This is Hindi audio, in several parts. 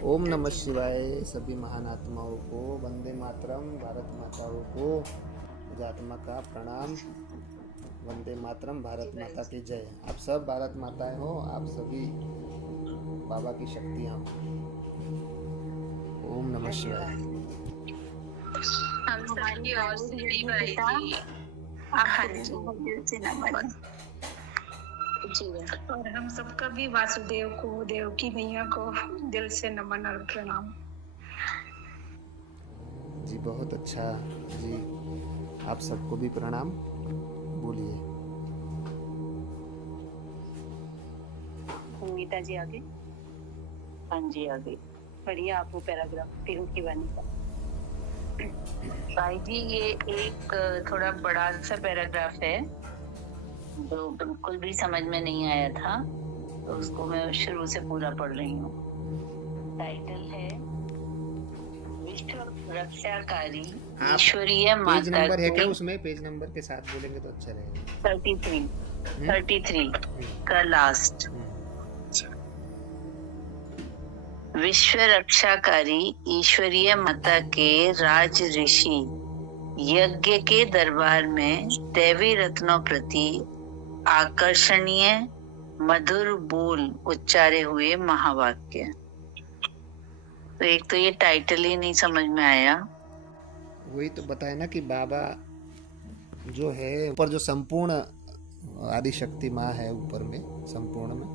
ओम नमः शिवाय। सभी महान आत्माओं को वंदे मातरम। भारत माताओं को पूजात्मा का प्रणाम। वंदे मातरम। भारत माता की जय। आप सब भारत माताएं हो, आप सभी बाबा की शक्तियां हो। ओम नमः शिवाय। हम सबकी ओर से भी भाई जी। हाँ जी जी। और हम सबका भी वासुदेव को, देवकी मैया को दिल से नमन और प्रणाम। जी बहुत अच्छा जी। आप सबको भी प्रणाम। बोलिए। मीता जी आगे। हाँ जी आगे पढ़िए आप वो पैराग्राफ तीनों की वाणी का। भाई जी ये एक थोड़ा बड़ा सा पैराग्राफ है जो बिल्कुल भी समझ में नहीं आया था, तो उसको मैं शुरू से पूरा पढ़ रही हूँ। टाइटल है विश्व रक्षाकारी ईश्वरीय पेज माता नंबर है क्या की। उसमें? पेज नंबर के साथ बोलेंगे तो अच्छा रहेगा। 33 का लास्ट। विश्व रक्षाकारी ईश्वरीय माता के राज ऋषि यज्ञ के दरबार में दैवी रत्नों प्रति आकर्षणीय मधुर बोल उच्चारे हुए महावाक्य। तो एक तो ये टाइटल ही नहीं समझ में आया। वही तो बताया ना कि बाबा जो है ऊपर, जो संपूर्ण आदि शक्ति माँ है ऊपर में, संपूर्ण में,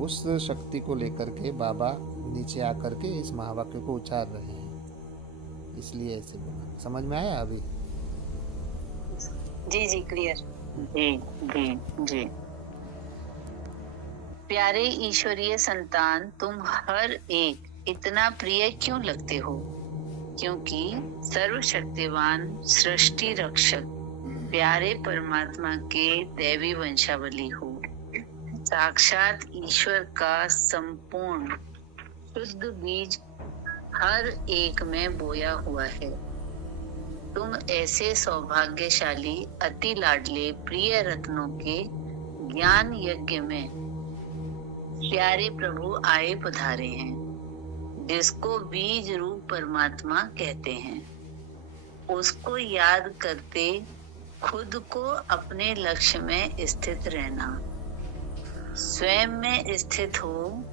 उस शक्ति को लेकर के बाबा नीचे आकर के इस महावाक्य को उच्चार रहे हैं, इसलिए ऐसे बोला। समझ में आया अभी? जी जी क्लियर। जी जी जी। प्यारे ईश्वरीय संतान, तुम हर एक इतना प्रिय क्यों लगते हो? क्योंकि सर्वशक्तिवान सृष्टि रक्षक प्यारे परमात्मा के दैवी वंशावली हो। साक्षात ईश्वर का संपूर्ण शुद्ध बीज हर एक में बोया हुआ है। तुम ऐसे सौभाग्यशाली अति लाडले प्रिय रत्नों के ज्ञान यज्ञ में प्यारे प्रभु आए पधारे हैं, जिसको बीज रूप परमात्मा कहते हैं। उसको याद करते खुद को अपने लक्ष्य में स्थित रहना। स्वयं में स्थित हो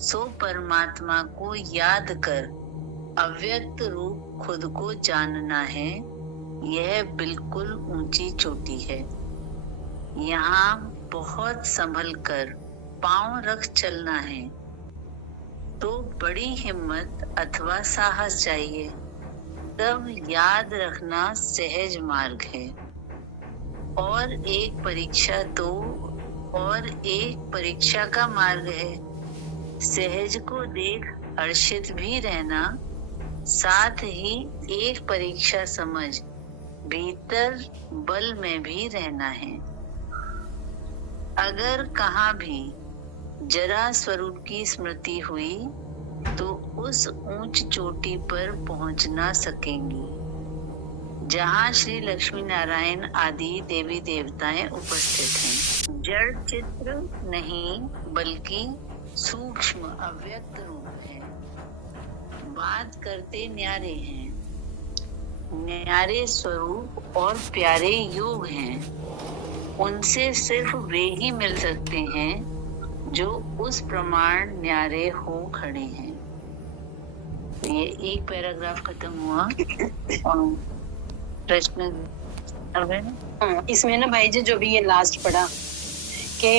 सो परमात्मा को याद कर अव्यक्त रूप खुद को जानना है। यह बिल्कुल ऊंची चोटी है। यहाँ बहुत संभल कर पांव रख चलना है, तो बड़ी हिम्मत अथवा साहस चाहिए। तब याद रखना सहज मार्ग है। और एक परीक्षा तो और एक परीक्षा का मार्ग है। सहज को देख हर्षित भी रहना, साथ ही एक परीक्षा समझ भीतर बल में भी रहना है। अगर कहाँ भी जरा स्वरूप की स्मृति हुई तो उस ऊंच चोटी पर पहुंच ना सकेंगी, जहाँ श्री लक्ष्मी नारायण आदि देवी देवताएं उपस्थित हैं। जड़ चित्र नहीं बल्कि सूक्ष्म अव्यक्त रूप है। बात करते न्यारे हैं, न्यारे स्वरूप और प्यारे योग हैं। उनसे सिर्फ वे ही मिल सकते हैं जो उस प्रमाण न्यारे हो खड़े हैं। तो ये एक पैराग्राफ खत्म हुआ। और प्रश्न इसमें ना भाई जी जो भी ये लास्ट पढ़ा कि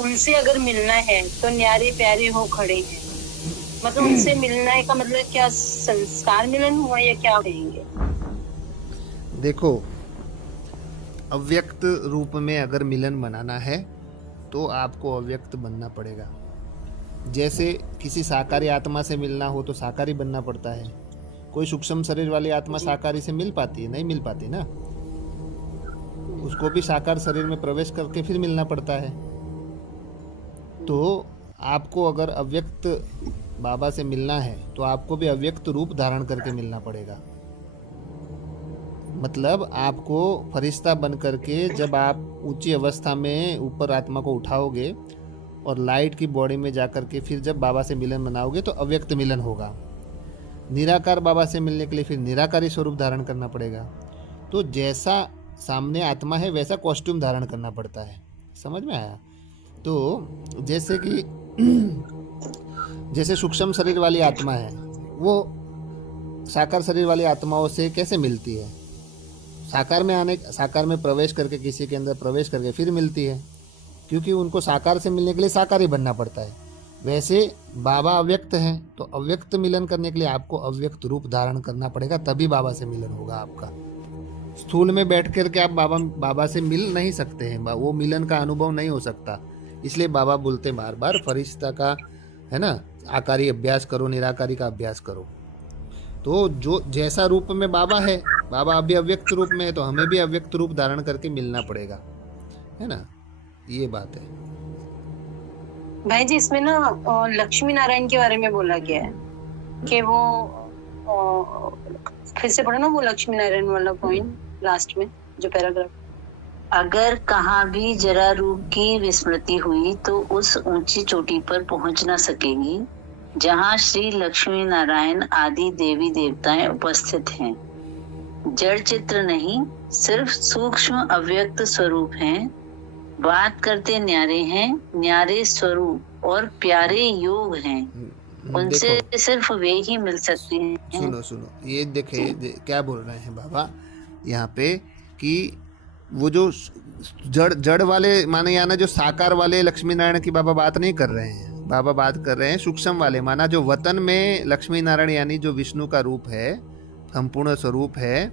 उनसे अगर मिलना है तो न्यारे प्यारे हो खड़े हैं, मतलब उनसे मिलना का मतलब क्या संस्कार मिलन हुआ या क्या कहेंगे? देखो, अव्यक्त रूप में अगर मिलन बनाना है तो आपको अव्यक्त बनना पड़ेगा। जैसे किसी साकारी आत्मा से मिलना हो तो साकारी बनना पड़ता है। कोई सूक्ष्म शरीर वाली आत्मा साकारी से मिल पाती है? नहीं मिल पाती ना। उसको भी साकार शरीर में प्रवेश करके फिर मिलना पड़ता है। तो आपको अगर अव्यक्त बाबा से मिलना है तो आपको भी अव्यक्त रूप धारण करके मिलना पड़ेगा। मतलब आपको फरिश्ता बन करके जब आप ऊंची अवस्था में ऊपर आत्मा को उठाओगे और लाइट की बॉडी में जाकर के फिर जब बाबा से मिलन मनाओगे तो अव्यक्त मिलन होगा। निराकार बाबा से मिलने के लिए फिर निराकारी स्वरूप धारण करना पड़ेगा। तो जैसा सामने आत्मा है वैसा कॉस्ट्यूम धारण करना पड़ता है। समझ में आया? तो जैसे कि जैसे सूक्ष्म शरीर वाली आत्मा है वो साकार शरीर वाली आत्माओं से कैसे मिलती है? साकार में प्रवेश करके, किसी के अंदर प्रवेश करके फिर मिलती है, क्योंकि उनको साकार से मिलने के लिए साकारी बनना पड़ता है। वैसे बाबा अव्यक्त हैं, तो अव्यक्त मिलन करने के लिए आपको अव्यक्त रूप धारण करना पड़ेगा, तभी बाबा से मिलन होगा आपका। स्थूल में बैठ करके आप बाबा से मिल नहीं सकते हैं, वो मिलन का अनुभव नहीं हो सकता। इसलिए बाबा बोलते बार बार फरिश्ता का, है ना, आकारी अभ्यास करो, निराकारी का अभ्यास करो। तो जो जैसा रूप में बाबा है, बाबा अभी अव्यक्त रूप में है, तो हमें भी अव्यक्त रूप धारण करके मिलना पड़ेगा, है ना, ये बात है। भाई जी इसमें ना लक्ष्मी नारायण के बारे में बोला गया है कि वो फिर से पढ़ो ना वो लक्ष्मी नारायण वाला पॉइंट लास्ट में जो पैराग्राफ। अगर कहाँ भी जरा रूप की विस्मृति हुई तो उस ऊंची चोटी पर पहुंच न सकेगी जहाँ श्री लक्ष्मी नारायण आदि देवी देवताएं उपस्थित हैं। जड़ चित्र नहीं, सिर्फ सूक्ष्म अव्यक्त स्वरूप हैं। बात करते न्यारे हैं, न्यारे स्वरूप और प्यारे योग हैं। उनसे सिर्फ वे ही मिल सकते हैं। सुनो ये देखे क्या बोल रहे हैं बाबा यहाँ पे कि वो जो जड़ वाले माने याना जो साकार वाले लक्ष्मी नारायण की बाबा बात नहीं कर रहे हैं। बाबा बात कर रहे हैं सूक्ष्म वाले, माना जो वतन में लक्ष्मी नारायण यानी जो विष्णु का रूप है, संपूर्ण स्वरूप है,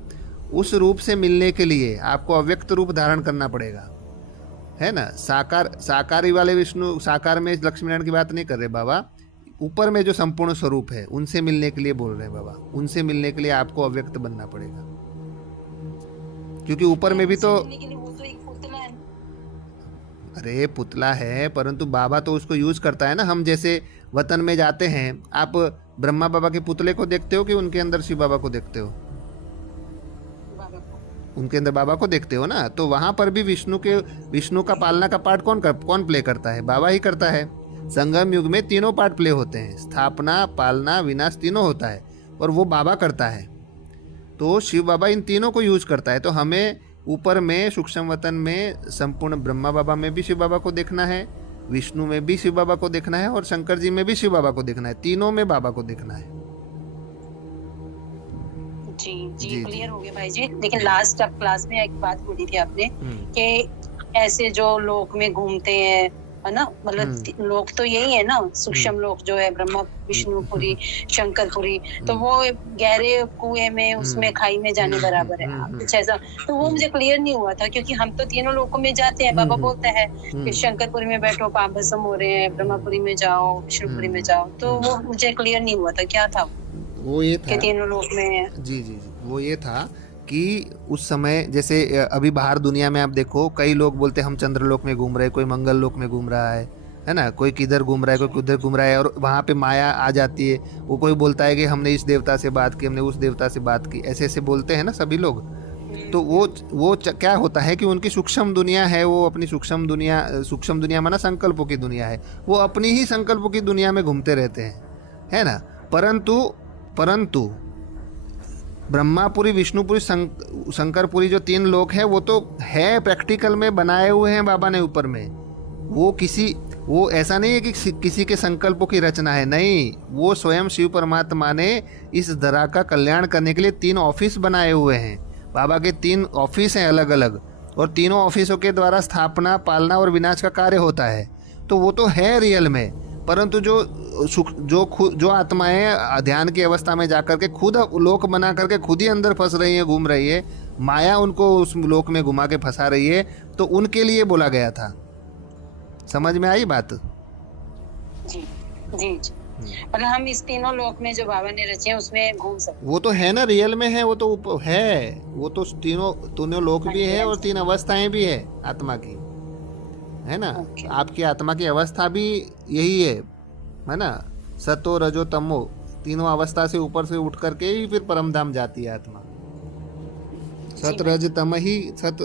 उस रूप से मिलने के लिए आपको अव्यक्त रूप धारण करना पड़ेगा, है ना। साकारी वाले विष्णु, साकार में लक्ष्मी नारायण की बात नहीं कर रहे बाबा, ऊपर में जो संपूर्ण स्वरूप है उनसे मिलने के लिए बोल रहे हैं बाबा। उनसे मिलने के लिए आपको अव्यक्त बनना पड़ेगा, क्योंकि ऊपर में भी तो अरे पुतला है, परंतु बाबा तो उसको यूज करता है ना। हम जैसे वतन में जाते हैं, आप ब्रह्मा बाबा के पुतले को देखते हो कि उनके अंदर शिव बाबा को देखते हो? उनके अंदर बाबा को देखते हो ना। तो वहां पर भी विष्णु का पालना का पार्ट कौन प्ले करता है? बाबा ही करता है। संगम युग में तीनों पार्ट प्ले होते हैं, स्थापना, पालना, विनाश तीनों होता है, और वो बाबा करता है। तो शिव बाबा इन तीनों को यूज करता है। तो हमें ऊपर में सूक्ष्म वतन में संपूर्ण ब्रह्मा बाबा में भी शिव बाबा को देखना है, विष्णु में भी शिव बाबा को देखना है, और शंकर जी में भी शिव बाबा को देखना है। तीनों में बाबा को देखना है। जी क्लियर हो गया भाई जी। लेकिन लास्ट क्लास में एक बात बोली थी आपने कि ऐसे जो लोक में घूमते हैं, है ना, मतलब लोक तो यही है ना, सूक्ष्म लोक जो है ब्रह्मा विष्णुपुरी शंकरपुरी, तो वो गहरे कुएं में उसमें खाई में जाने बराबर है कुछ ऐसा। तो वो मुझे क्लियर नहीं हुआ था, क्योंकि हम तो तीनों लोकों में जाते हैं। बाबा बोलता है कि शंकरपुरी में बैठो पाप भस्म हो रहे हैं, ब्रह्मापुरी में जाओ, विष्णुपुरी में जाओ। तो वो मुझे क्लियर नहीं हुआ था, क्या था वो? ये था तीनों लोक में। जी वो ये था कि उस समय जैसे अभी बाहर दुनिया में आप देखो, कई लोग बोलते हैं हम चंद्रलोक में घूम रहे हैं, कोई मंगल लोक में घूम रहा है ना, कोई किधर घूम रहा है, कोई किधर घूम रहा है, और वहाँ पे माया आ जाती है। वो कोई बोलता है कि हमने इस देवता से बात की, हमने उस देवता से बात की, ऐसे ऐसे बोलते हैं ना सभी लोग। तो वो क्या होता है कि उनकी सूक्ष्म दुनिया है, वो अपनी सूक्ष्म दुनिया माना संकल्पों की दुनिया है, वो अपनी ही संकल्पों की दुनिया में घूमते रहते हैं, है ना। परंतु ब्रह्मापुरी, विष्णुपुरी, शंकरपुरी जो तीन लोक है, वो तो है प्रैक्टिकल में बनाए हुए हैं बाबा ने ऊपर में। वो ऐसा नहीं है कि किसी के संकल्पों की रचना है, नहीं, वो स्वयं शिव परमात्मा ने इस धरा का कल्याण करने के लिए 3 ऑफिस बनाए हुए हैं। बाबा के 3 ऑफिस हैं अलग अलग, और तीनों ऑफिसों के द्वारा स्थापना, पालना और विनाश का कार्य होता है। तो वो तो है रियल में, परंतु जो आत्माएं ध्यान की अवस्था में जाकर के खुद लोक बना करके खुद ही अंदर फंस रही है, घूम रही है, माया उनको उस लोक में घुमा के फंसा रही है, तो उनके लिए बोला गया था। समझ में आई बात? जी मतलब हम इस तीनों लोक में जो बाबा ने रचे हैं उसमें घूम सकते। वो तो है ना, रियल में है, वो तो है, वो तो तीनों लोक भी है और 3 अवस्थाएं भी है आत्मा की, है ना। आपकी आत्मा की अवस्था भी यही है ना, सतो रजो तमो, तीनों अवस्था से ऊपर से उठ करके ही फिर परम धाम जाती है आत्मा। सत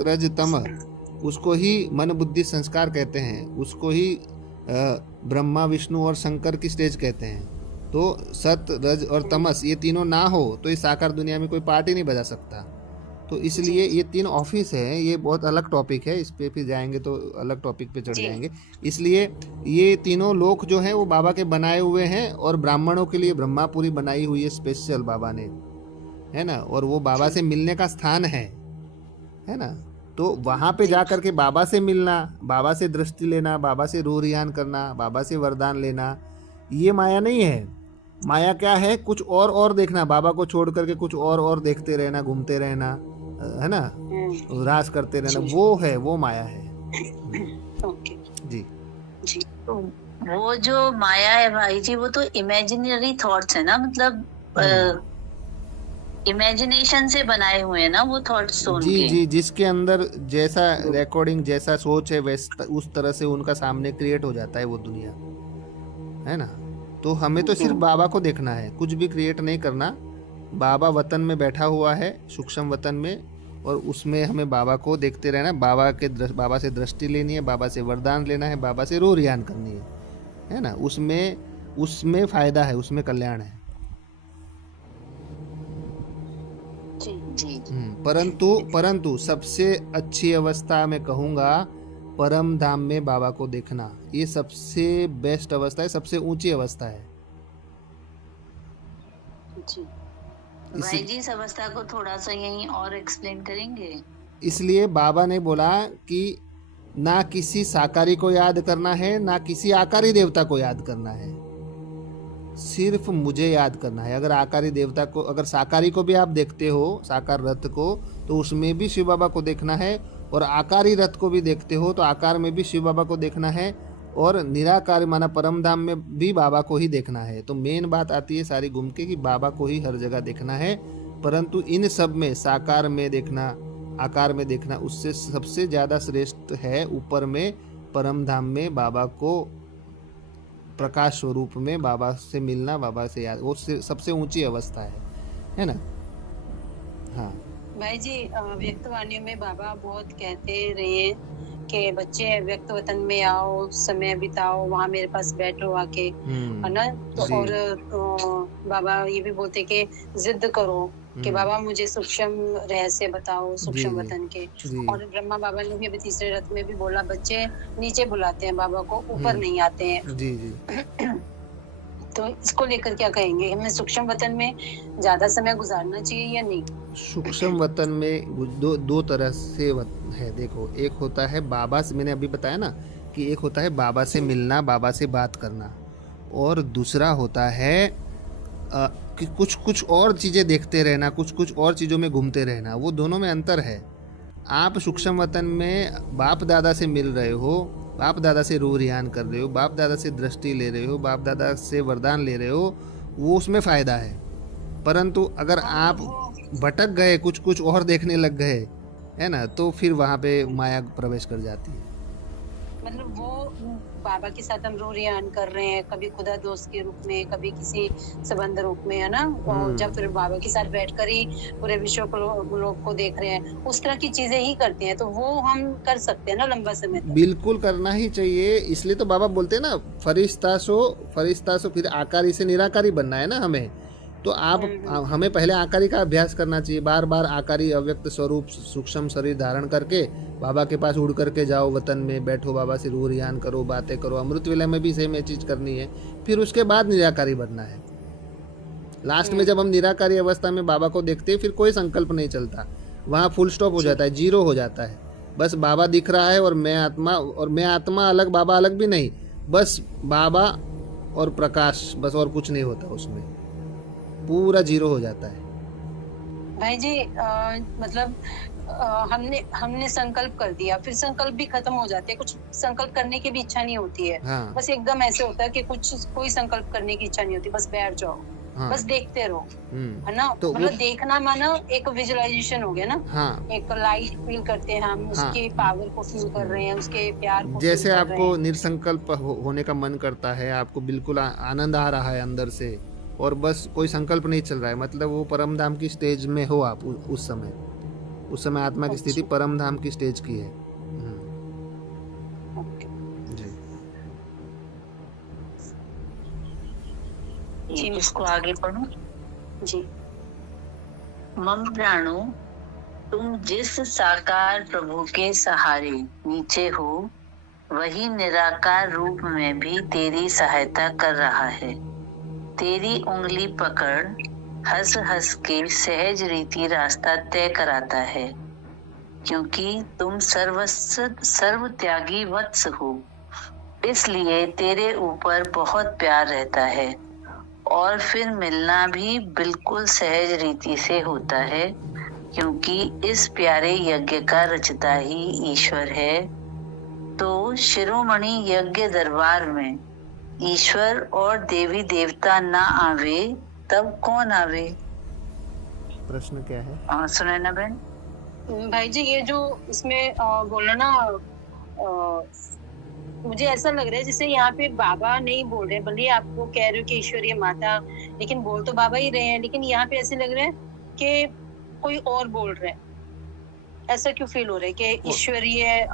रज तम, उसको ही मन बुद्धि संस्कार कहते हैं, उसको ही ब्रह्मा विष्णु और शंकर की स्टेज कहते हैं। तो सत रज और तमस ये तीनों ना हो तो इस साकार दुनिया में कोई पार्टी नहीं बजा सकता। तो इसलिए ये 3 ऑफिस है, ये बहुत अलग टॉपिक है, इस पे फिर जाएंगे तो अलग टॉपिक पे चढ़ जाएंगे। इसलिए ये तीनों लोक जो हैं वो बाबा के बनाए हुए हैं, और ब्राह्मणों के लिए ब्रह्मापुरी बनाई हुई है स्पेशल बाबा ने, है ना। और वो बाबा से मिलने का स्थान है ना। तो वहाँ पे जा करके बाबा से मिलना, बाबा से दृष्टि लेना, बाबा से रूह रियान करना, बाबा से वरदान लेना, ये माया नहीं है। माया क्या है? कुछ और देखना, बाबा को छोड़ करके कुछ और देखते रहना, घूमते रहना, है ना, रास करते रहना, वो माया है। ओके जी जी। तो वो जो माया है भाई जी, वो तो इमेजिनरी थॉट्स है ना, मतलब इमेजिनेशन से बनाए हुए हैं ना वो थॉट्स। तो जी जी, जिसके अंदर जैसा रिकॉर्डिंग, जैसा सोच है, वैसा उस तरह से उनका सामने क्रिएट हो जाता है वो दुनिया, है ना। तो हमें तो सिर्फ बाबा को देखना है, कुछ भी क्रिएट नहीं करना। बाबा वतन में बैठा हुआ है, सूक्ष्म वतन में, और उसमें हमें बाबा को देखते रहना। बाबा से दृष्टि लेनी है, बाबा से वरदान लेना है, बाबा से रूह रियान करनी है ना। उसमें फायदा है, उसमें कल्याण है। जी। परंतु सबसे अच्छी अवस्था मैं कहूँगा परम धाम में बाबा को देखना, ये सबसे बेस्ट अवस्था है, सबसे ऊंची अवस्था है। जी भाई जी, इस अवस्था को थोड़ा सा यहीं और एक्सप्लेन करेंगे? इसलिए बाबा ने बोला कि ना किसी साकारी को याद करना है, ना किसी आकारी देवता को याद करना है, सिर्फ मुझे याद करना है। अगर आकारी देवता को, अगर साकारी को भी आप देखते हो, साकार रथ को, तो उसमें भी शिव बाबा को देखना है, और आकारी रथ को भी देखते हो तो आकार में भी शिव बाबा को देखना है, और निराकार माना परम धाम में भी बाबा को ही देखना है। तो मेन बात आती है सारी घूम के कि बाबा को ही हर जगह देखना है। परंतु इन सब में साकार में देखना, आकार में देखना, उससे सबसे ज़्यादा श्रेष्ठ है ऊपर में परम धाम में बाबा को प्रकाश स्वरूप में बाबा से मिलना, बाबा से याद, वो सबसे ऊंची अवस्था है ना। हाँ भाई जी, व्यक्तवाणियों में बाबा बहुत कहते रहे कि बच्चे व्यक्त वतन में आओ, समय बिताओ, वहाँ मेरे पास बैठो आके, है ना। तो और बाबा ये भी बोलते कि जिद करो कि बाबा मुझे सूक्ष्म रहस्य बताओ, सूक्ष्म वतन के। और ब्रह्मा बाबा ने भी अभी तीसरे रथ में भी बोला, बच्चे नीचे बुलाते हैं बाबा को, ऊपर नहीं आते हैं। जी जी। तो इसको लेकर क्या कहेंगे, हमें सूक्ष्म वतन में ज्यादा समय गुजारना चाहिए या नहीं? सूक्ष्म वतन में दो तरह से है। देखो, एक होता है बाबा से, मैंने अभी बताया ना कि एक होता है बाबा से मिलना, बाबा से बात करना, और दूसरा होता है कि कुछ और चीज़ें देखते रहना, कुछ और चीज़ों में घूमते रहना। वो दोनों में अंतर है। आप सूक्ष्म वतन में बाप दादा से मिल रहे हो, बाप दादा से रूह रियान कर रहे हो, बाप दादा से दृष्टि ले रहे हो, बाप दादा से वरदान ले रहे हो, वो उसमें फ़ायदा है। परंतु अगर आप भटक गए, कुछ और देखने लग गए, है ना, तो फिर वहाँ पे माया प्रवेश कर जाती है। मतलब वो बाबा के साथ हम रूह रियान कर रहे हैं, कभी खुदा दोस्त के रूप में, कभी किसी संबंध रूप में, है ना। और जब फिर बाबा के साथ बैठकर ही पूरे विश्व को लोग को देख रहे हैं, उस तरह की चीजें ही करते हैं, तो वो हम कर सकते हैं ना लंबा समय तक। बिल्कुल करना ही चाहिए। इसलिए तो बाबा बोलते हैं ना, फरिश्ता सो फिर आकारी से निराकारी बनना है ना हमें। तो हमें पहले आकारी का अभ्यास करना चाहिए। बार बार आकारी अव्यक्त स्वरूप सूक्ष्म शरीर धारण करके बाबा के पास उड़ करके जाओ, वतन में बैठो, बाबा से रूह रियान करो, बातें करो। अमृत विलय में भी सेम ये चीज़ करनी है। फिर उसके बाद निराकारी बनना है। लास्ट में जब हम निराकारी अवस्था में बाबा को देखते हैं, फिर कोई संकल्प नहीं चलता, वहाँ फुल स्टॉप हो जाता है, जीरो हो जाता है। बस बाबा दिख रहा है और मैं आत्मा अलग, बाबा अलग भी नहीं, बस बाबा और प्रकाश, बस और कुछ नहीं होता उसमें, पूरा जीरो हो जाता है। भाई जी, मतलब हमने संकल्प कर दिया, फिर संकल्प भी खत्म हो जाते हैं। कुछ संकल्प करने की भी इच्छा नहीं होती है। हाँ। बस एकदम ऐसे होता है कि कोई संकल्प करने की इच्छा नहीं होती, बस बैठ जाओ। हाँ। बस देखते रहो, है ना। तो मतलब देखना माना एक विजुअलाइजेशन हो गया ना। हाँ। एक लाइट फील करते हैं हम, उसके पावर को फील कर रहे हैं, उसके प्यार को जैसे आपको निरसंकल्प होने का मन करता है, आपको बिल्कुल आनंद आ रहा है अंदर से, और बस कोई संकल्प नहीं चल रहा है, मतलब वो परम धाम की स्टेज में हो आप उस समय आत्मा की स्थिति परम धाम की स्टेज की है। जी। जी। इसको आगे पढ़ो। जी। मम प्राणो, तुम जिस साकार प्रभु के सहारे नीचे हो, वही निराकार रूप में भी तेरी सहायता कर रहा है। तेरी उंगली पकड़ हंस हंस के सहज रीति रास्ता तय कराता है, क्योंकि तुम सर्व त्यागी वत्स हो, इसलिए तेरे ऊपर बहुत प्यार रहता है। और फिर मिलना भी बिल्कुल सहज रीति से होता है, क्योंकि इस प्यारे यज्ञ का रचता ही ईश्वर है। तो शिरोमणि यज्ञ दरबार में ईश्वर और देवी देवता ना आवे तब कौन आवे? प्रश्न क्या है? सुनैना बहन। भाई जी, ये जो इसमें बोला ना, मुझे ऐसा लग रहा है जैसे यहाँ पे बाबा नहीं बोल रहे, भले आपको कह रहे हो कि ईश्वरीय माता, लेकिन बोल तो बाबा ही रहे हैं, लेकिन यहाँ पे ऐसे लग रहा है कि कोई और बोल रहे हैं। ऐसा क्यों फील हो रहा है कि ईश्वरीय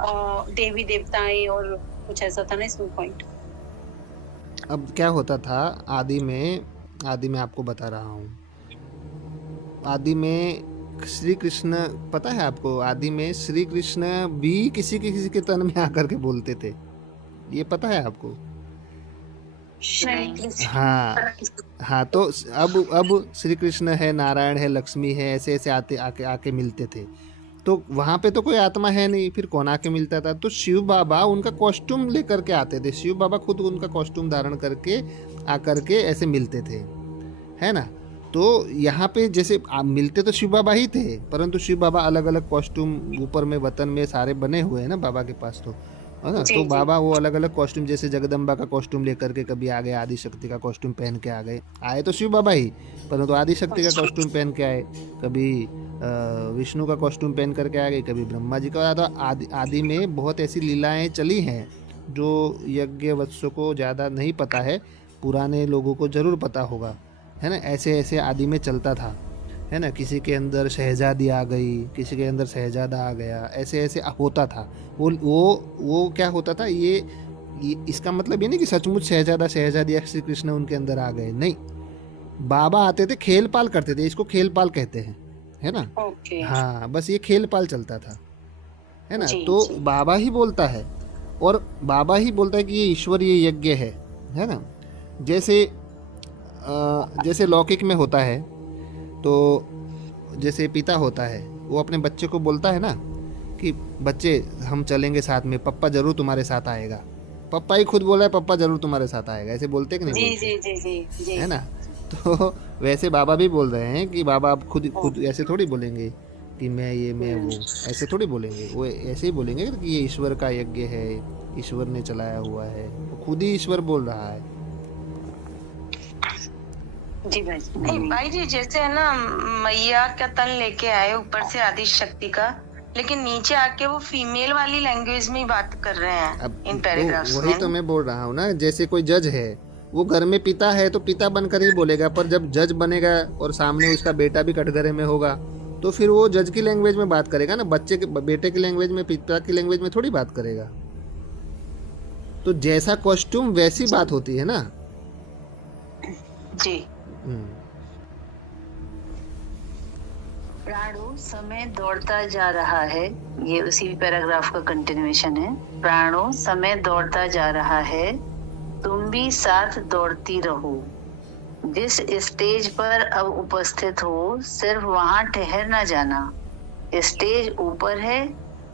देवी देवताएं और कुछ ऐसा था ना इसमें पॉइंट? अब क्या होता था आदि में आपको बता रहा हूँ। आदि में श्री कृष्ण, पता है आपको, आदि में श्री कृष्ण भी किसी के तन में आकर के बोलते थे, ये पता है आपको? हाँ, तो अब श्री कृष्ण है, नारायण है, लक्ष्मी है, ऐसे ऐसे आके मिलते थे। तो वहाँ पे तो कोई आत्मा है नहीं, फिर कौन आके मिलता था? तो शिव बाबा उनका कॉस्ट्यूम लेकर के आते थे। शिव बाबा खुद उनका कॉस्ट्यूम धारण करके आकर के ऐसे मिलते थे, है ना। तो यहाँ पे जैसे मिलते तो शिव बाबा ही थे, परंतु शिव बाबा अलग अलग कॉस्ट्यूम ऊपर में वतन में सारे बने हुए हैं ना बाबा के पास, तो है ना। तो बाबा वो अलग अलग कॉस्ट्यूम, जैसे जगदम्बा का कॉस्ट्यूम लेकर के कभी आ गए, आदि शक्ति का कॉस्ट्यूम पहन के आ गए, आए तो शिव बाबा ही, परंतु आदि शक्ति का कॉस्ट्यूम पहन के आए, कभी विष्णु का कॉस्ट्यूम पहन करके आ गए, कभी ब्रह्मा जी का। आदि में बहुत ऐसी लीलाएं चली हैं जो यज्ञ वत्सों को ज़्यादा नहीं पता है, पुराने लोगों को ज़रूर पता होगा, है ना। ऐसे ऐसे आदि में चलता था, है ना। किसी के अंदर शहजादी आ गई, किसी के अंदर शहजादा आ गया, ऐसे ऐसे होता था। वो क्या होता था, ये इसका मतलब ये नहीं कि सचमुच शहजादा शहजादी श्री कृष्ण उनके अंदर आ गए, नहीं। बाबा आते थे, खेल पाल करते थे, इसको खेल पाल कहते हैं, है ना। हाँ, बस ये खेल पाल चलता था, है ना। तो बाबा ही बोलता है, और बाबा ही बोलता है कि ये ईश्वरीय यज्ञ है ना। जैसे लौकिक में होता है, तो जैसे पिता होता है, वो अपने बच्चे को बोलता है ना कि बच्चे हम चलेंगे साथ में, पप्पा जरूर तुम्हारे साथ आएगा। पप्पा ही खुद बोला है पप्पा जरूर तुम्हारे साथ आएगा, ऐसे बोलते कि नहीं? जी, है ना। तो वैसे बाबा भी बोल रहे हैं कि बाबा आप खुद ऐसे थोड़ी बोलेंगे कि मैं वो, ऐसे थोड़ी बोलेंगे। वो ऐसे ही बोलेंगे कि ये ईश्वर का यज्ञ है, ईश्वर ने चलाया हुआ है, तो खुद ही ईश्वर बोल रहा है। जी भाई। नहीं भाई जी, जैसे है ना, मैया का तन लेके आए ऊपर से आदि शक्ति का, लेकिन नीचे आके वो फीमेल वाली लैंग्वेज में ही बात कर रहे हैं इन पैराग्राफ्स में। वही तो मैं बोल रहा हूँ ना, जैसे कोई जज है, वो घर में पिता है तो पिता बनकर ही बोलेगा, पर जब जज बनेगा और सामने उसका बेटा भी कटघरे में होगा, तो फिर वो जज की लैंग्वेज में बात करेगा ना, बेटे की लैंग्वेज में, पिता की लैंग्वेज में थोड़ी बात करेगा। तो जैसा कॉस्ट्यूम वैसी बात होती है ना। जी। प्राणो, समय दौड़ता जा रहा है, ये उसी पैराग्राफ का कंटिन्यूएशन है। प्राणो, समय दौड़ता जा रहा है, तुम भी साथ दौड़ती रहो। जिस स्टेज पर अब उपस्थित हो, सिर्फ वहां ठहर ना जाना। स्टेज ऊपर है,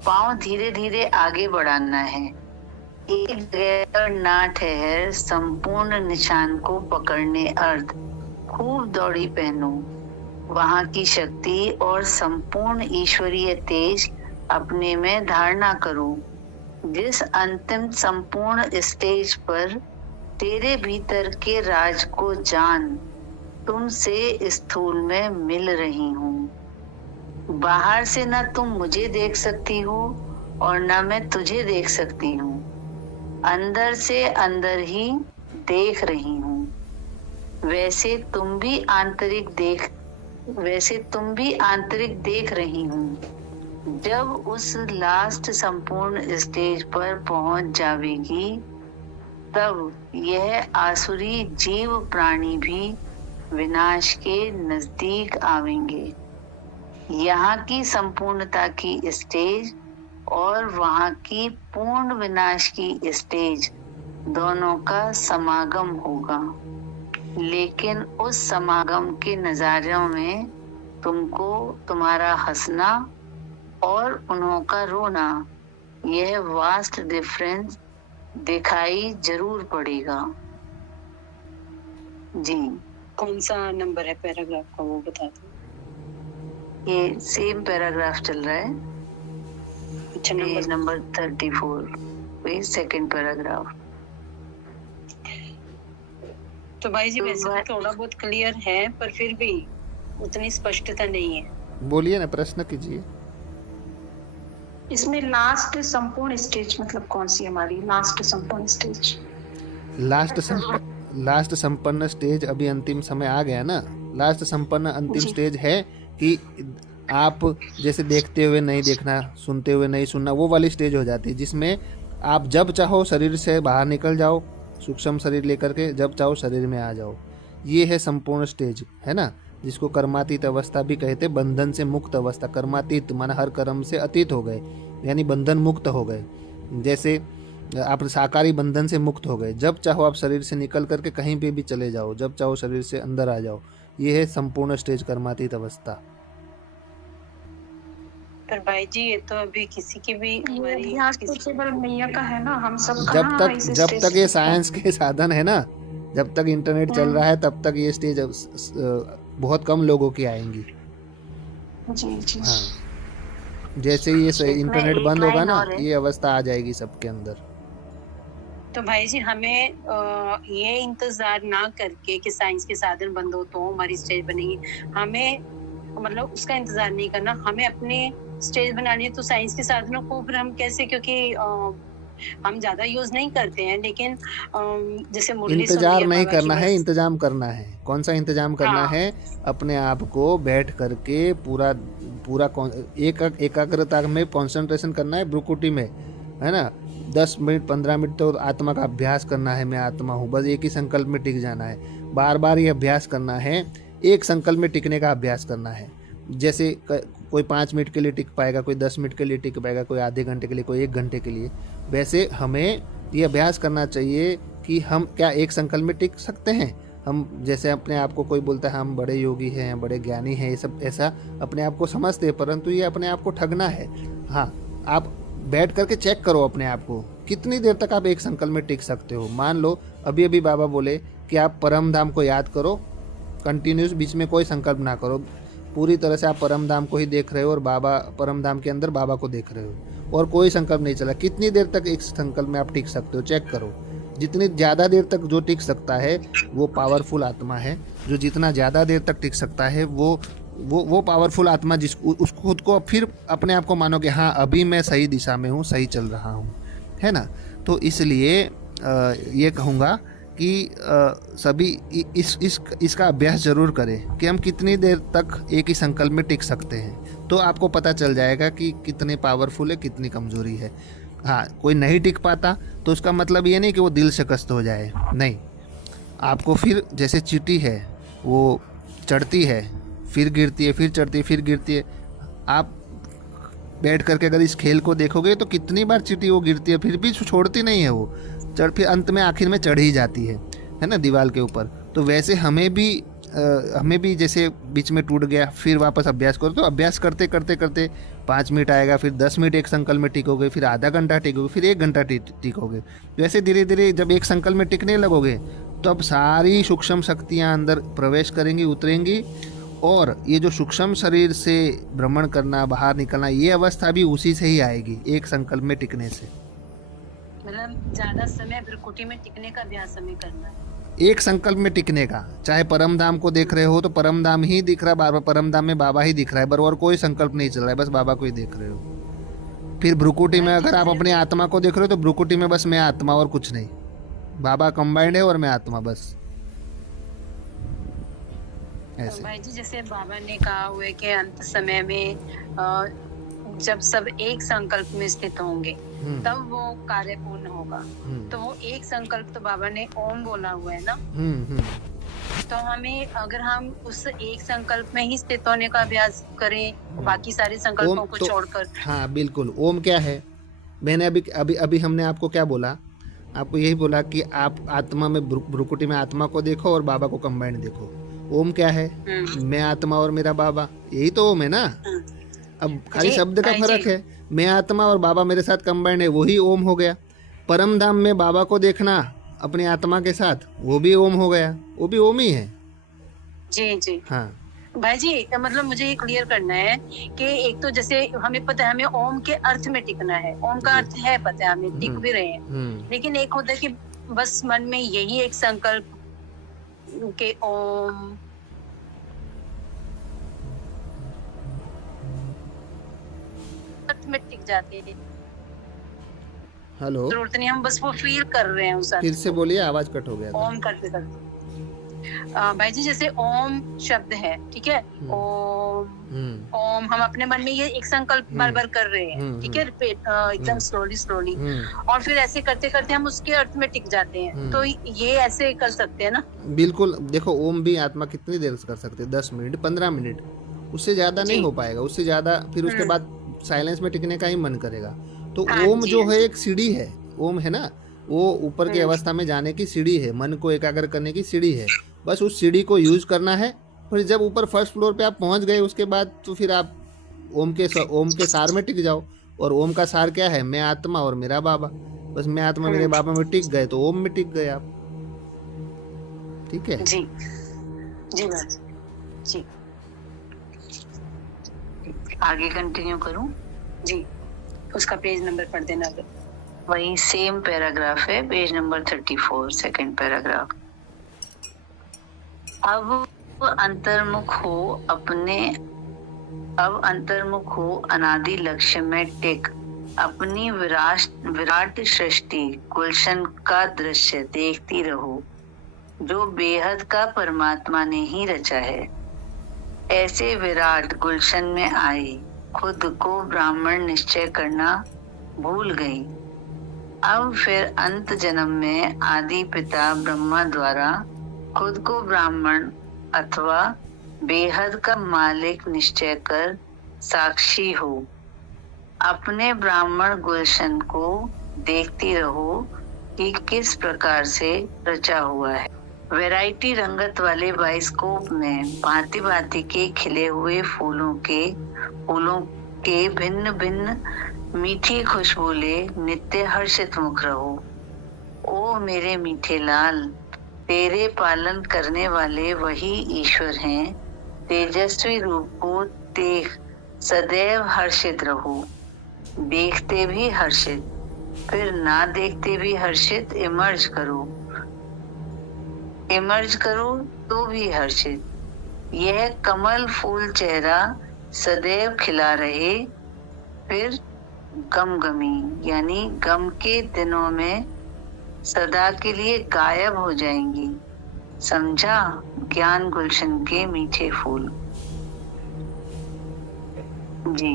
पांव धीरे धीरे आगे बढ़ाना है। एक जगह पर ना ठहर, संपूर्ण निशान को पकड़ने अर्थ। खूब दौड़ी पहनो, वहां की शक्ति और संपूर्ण ईश्वरीय तेज अपने में धारणा करो। जिस अंतिम संपूर्ण स्टेज पर तेरे भीतर के राज को जान, तुमसे स्थूल में मिल रही हूँ। बाहर से न तुम मुझे देख सकती हो और न मैं तुझे देख सकती हूँ, अंदर से अंदर ही देख रही हूँ। वैसे तुम भी आंतरिक देख रही हूँ। जब उस लास्ट संपूर्ण स्टेज पर पहुंच जावेगी, तब यह आसुरी जीव प्राणी भी विनाश के नजदीक आवेंगे। यहाँ की संपूर्णता की स्टेज और वहाँ की पूर्ण विनाश की स्टेज दोनों का समागम होगा, लेकिन उस समागम के नजारों में तुमको तुम्हारा हंसना और उन्हों का रोना, यह वास्ट डिफरेंस दिखाई जरूर पड़ेगा। जी, कौन सा नंबर है पैराग्राफ का वो बता दो। ये सेम पैराग्राफ चल रहा है, अच्छा page number 34, page second paragraph. तो भाई जी तो वैसे तो थोड़ा बहुत क्लियर है, पर फिर भी उतनी स्पष्टता नहीं है। बोलिए ना, प्रश्न कीजिए। इसमें लास्ट संपूर्ण स्टेज मतलब कौन सी हमारी लास्ट संपूर्ण स्टेज? लास्ट संपन्न स्टेज अभी अंतिम समय आ गया ना। लास्ट संपन्न अंतिम स्टेज है कि आप जैसे देखते हुए नहीं देखना, सुनते हुए नहीं सुनना, वो वाली स्टेज हो जाती है जिसमें आप जब चाहो शरीर से बाहर निकल जाओ, सूक्ष्म शरीर लेकर के जब चाहो शरीर में आ जाओ। ये है संपूर्ण स्टेज, है ना, जिसको कर्मातीत अवस्था भी कहते, बंधन से मुक्त अवस्था। कर्मातीत माना हर कर्म से अतीत हो गए, यानी बंधन मुक्त हो गए। जैसे आप साकारी बंधन से मुक्त हो गए, जब चाहो आप शरीर से निकल करके कहीं पे भी चले जाओ, जब चाहो शरीर से अंदर आ जाओ। ये है संपूर्ण स्टेज, कर्मातीत अवस्था। पर भाई जी ये तो अभी किसी की भी अभ्यास तो केवल मैया का है ना, हम सब जब तक ये साइंस के साधन है ना, जब तक इंटरनेट चल रहा है तब तक ये स्टेज बहुत कम लोगों की आएंगी। जी जी। हाँ, जैसे ही ये इंटरनेट बंद होगा ना, ये अवस्था आ जाएगी सबके अंदर। तो भाई जी हमें ये इंतजार ना करके कि साइंस के साधन बंद हो तो हमारी स्टेज बनेगी, हमें मतलब उसका इंतजार नहीं करना, हमें अपनी स्टेज बनानी है। तो साइंस के साधनों को फिर हम कैसे, क्योंकि हम ज्यादा यूज नहीं करते हैं, लेकिन जैसे इंतजार नहीं करना है, इंतजाम करना है। कौन सा इंतजाम करना हाँ। है? अपने आप को बैठ करके पूरा एकाग्रता में कंसंट्रेशन करना है, ब्रुकुटी में, है ना। 10 मिनट 15 मिनट तो आत्मा का अभ्यास करना है, मैं आत्मा हूँ, बस एक ही संकल्प में टिक जाना है। बार बार ये अभ्यास करना है, एक संकल्प में टिकने का अभ्यास करना है। जैसे कोई 5 मिनट के लिए टिक पाएगा, कोई 10 मिनट के लिए टिक पाएगा, कोई आधे घंटे के लिए, कोई 1 घंटे के लिए। वैसे हमें ये अभ्यास करना चाहिए कि हम क्या एक संकल्प में टिक सकते हैं। हम जैसे अपने आप को कोई बोलता है हम बड़े योगी हैं, बड़े ज्ञानी हैं, ये सब ऐसा अपने आप को समझते हैं, परंतु ये अपने आप को ठगना है। हाँ, आप बैठ करके चेक करो अपने आप को, कितनी देर तक आप एक संकल्प में टिक सकते हो। मान लो अभी अभी बाबा बोले कि आप परम धाम को याद करो, कंटिन्यूस, बीच में कोई संकल्प ना करो, पूरी तरह से आप परम धाम को ही देख रहे हो और बाबा परम धाम के अंदर बाबा को देख रहे हो और कोई संकल्प नहीं चला। कितनी देर तक एक संकल्प में आप टिक सकते हो, चेक करो। जितनी ज़्यादा देर तक जो टिक सकता है वो पावरफुल आत्मा है। जो जितना ज़्यादा देर तक टिक सकता है वो पावरफुल आत्मा, उस खुद को फिर अपने आप को मानो कि हाँ अभी मैं सही दिशा में हूँ, सही चल रहा हूँ, है ना। तो इसलिए ये कहूँगा कि सभी इसका अभ्यास जरूर करें कि हम कितनी देर तक एक ही संकल्प में टिक सकते हैं, तो आपको पता चल जाएगा कि कितने पावरफुल है, कितनी कमजोरी है। हाँ, कोई नहीं टिक पाता तो उसका मतलब ये नहीं कि वो दिल शिकस्त हो जाए, नहीं। आपको फिर जैसे चींटी है, वो चढ़ती है, फिर गिरती है, फिर चढ़ती है, फिर गिरती है। आप बैठ करके अगर इस खेल को देखोगे तो कितनी बार चींटी वो गिरती है, फिर भी छोड़ती नहीं है वो, फिर अंत में आखिर में चढ़ ही जाती है ना, दीवार के ऊपर। तो वैसे हमें भी जैसे बीच में टूट गया, फिर वापस अभ्यास करो। तो अभ्यास करते करते करते 5 मिनट आएगा, फिर 10 मिनट एक संकल्प में टिकोगे, फिर आधा घंटा टिकोगे, फिर 1 घंटा टिकोगे। वैसे धीरे धीरे जब एक संकल्प में टिकने लगोगे तो अब सारी सूक्ष्म शक्तियाँ अंदर प्रवेश करेंगी, उतरेंगी, और ये जो सूक्ष्म शरीर से भ्रमण करना, बाहर निकलना, ये अवस्था भी उसी से ही आएगी, एक संकल्प में टिकने से। मतलब ज्यादा समय ब्रकुटी में टिकने का अभ्यास हमें करना है, एक संकल्प में टिकने का। चाहे परम धाम को देख रहे हो तो परम धाम ही दिख रहा है, बार बार परम धाम में बाबा ही दिख रहा है, बर और कोई संकल्प नहीं चल रहा है, बस बाबा को ही देख रहे हो। फिर ब्रुकुटी में अगर आप अपनी आत्मा को देख रहे हो तो ब्रुकुटी में बस मैं आत्मा और कुछ नहीं, बाबा कंबाइंड है और मैं आत्मा, बस ऐसे। भाई जी जैसे बाबा ने कहा हुआ है कि अंत समय में जब सब एक संकल्प में स्थित होंगे हम्म, तब वो कार्य पूर्ण होगा। हम्म, तो वो एक संकल्प तो बाबा ने ओम बोला हुआ है ना, हम्म, तो हमें अगर हम उस एक संकल्प में ही स्थित होने का अभ्यास करें बाकी सारे संकल्पों को तो छोड़कर। हाँ बिल्कुल। ओम क्या है? मैंने अभी अभी अभी हमने आपको क्या बोला? आपको यही बोला कि आप आत्मा में भ्रुकुटी में आत्मा को देखो और बाबा को कंबाइंड देखो। ओम क्या है? मैं आत्मा और मेरा बाबा, यही तो ओम है ना। अब खाली जी, शब्द का भाई फर्क जी। है। मैं आत्मा और बाबा मेरे साथ कंबाइंड है, वही ओम हो गया। परम धाम में बाबा को देखना अपनी आत्मा के साथ, वो भी ओम हो गया, वो भी ओम ही है। जी जी हाँ भाई जी, मतलब मुझे ये क्लियर करना है कि एक तो जैसे हमें पता है हमें ओम के अर्थ में टिकना है, ओम का अर्थ है पता है, हमें टिक भी रहे हैं, लेकिन एक होता है कि बस मन में यही एक संकल्प के ओम अर्थ में टिक जाते हैं। हेलो, जरूरत नहीं, हम बस वो फील कर रहे हैं उस अर्थ फिर से को। बोलिए, आवाज कट हो गया था। ओम करते करते भाई जी, जैसे ओम शब्द है, ठीक है, ओम ओम हम अपने मन में ये एक संकल्प बार बार कर रहे हैं, ठीक है, रिपीट एकदम स्लोली स्लोली, और फिर ऐसे करते करते हम उसके अर्थ में टिक जाते हैं। तो ये ऐसे कर सकते हैं ना? बिल्कुल। देखो, ओम भी आत्मा कितनी देर कर सकते हैं? 10 मिनट, 15 मिनट, उससे ज्यादा नहीं हो पाएगा। उससे ज्यादा फिर उसके बाद साइलेंस में टिकने का ही मन करेगा। तो ओम जो है एक सीढ़ी है, ओम है ना, वो ऊपर की अवस्था में जाने की सीढ़ी है, मन को एकाग्र करने की सीढ़ी है। बस उस सीढ़ी को यूज करना है। फिर जब ऊपर फर्स्ट फ्लोर पे आप पहुंच गए, उसके बाद तो फिर आप ओम के सार में टिक जाओ। और ओम का सार क्या है? मैं आत्मा और मेरा बाबा। बस मैं आत्मा मेरे बाबा में टिक गए तो ओम में टिक गए आप। ठीक है जी जी बस जी। आगे कंटिन्यू करूं? जी, उसका पेज नंबर पढ़ देना अगर। वही सेम पैराग्राफ है, पेज नंबर 34, सेकंड पैराग्राफ। अब अंतर्मुख हो अनादि लक्ष्य में टिक, अपनी विराट सृष्टि गुलशन का दृश्य देखती रहो, जो बेहद का परमात्मा ने ही रचा है। ऐसे विराट गुलशन में आए खुद को ब्राह्मण निश्चय करना भूल गई। अब फिर अंत जन्म में आदि पिता ब्रह्मा द्वारा खुद को ब्राह्मण अथवा बेहद का मालिक निश्चय कर साक्षी हो। अपने ब्राह्मण गुलशन को देखती रहो कि किस प्रकार से रचा हुआ है। वैरायटी रंगत वाले बाइस्कोप में भांति भांति के खिले हुए फूलों के भिन्न भिन्न मीठी खुशबू ले नित्य हर्षित मुख रहो। ओ मेरे मीठे लाल, तेरे पालन करने वाले वही ईश्वर हैं। तेजस्वी रूप को देख सदैव हर्षित रहो। देखते भी हर्षित, फिर ना देखते भी हर्षित इमर्ज करो तो भी हर्षित। यह कमल फूल चेहरा सदैव खिला रहे, फिर गमगमी यानी गम के दिनों में सदा के लिए गायब हो जाएंगी। समझा? ज्ञान गुलशन के मीठे फूल। जी,